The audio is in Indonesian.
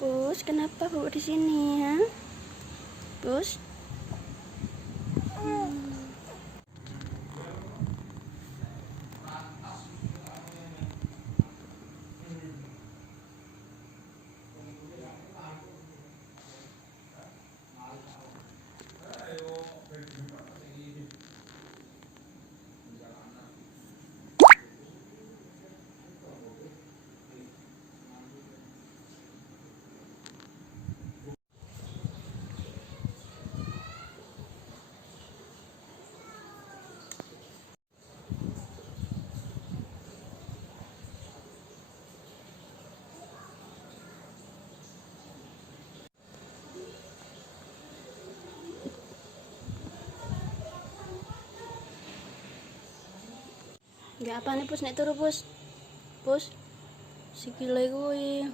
Pus, kenapa bu di sini ya? Pus? Nggak apa nih Pus, nek turu Pus. Pus, sikile kuwi.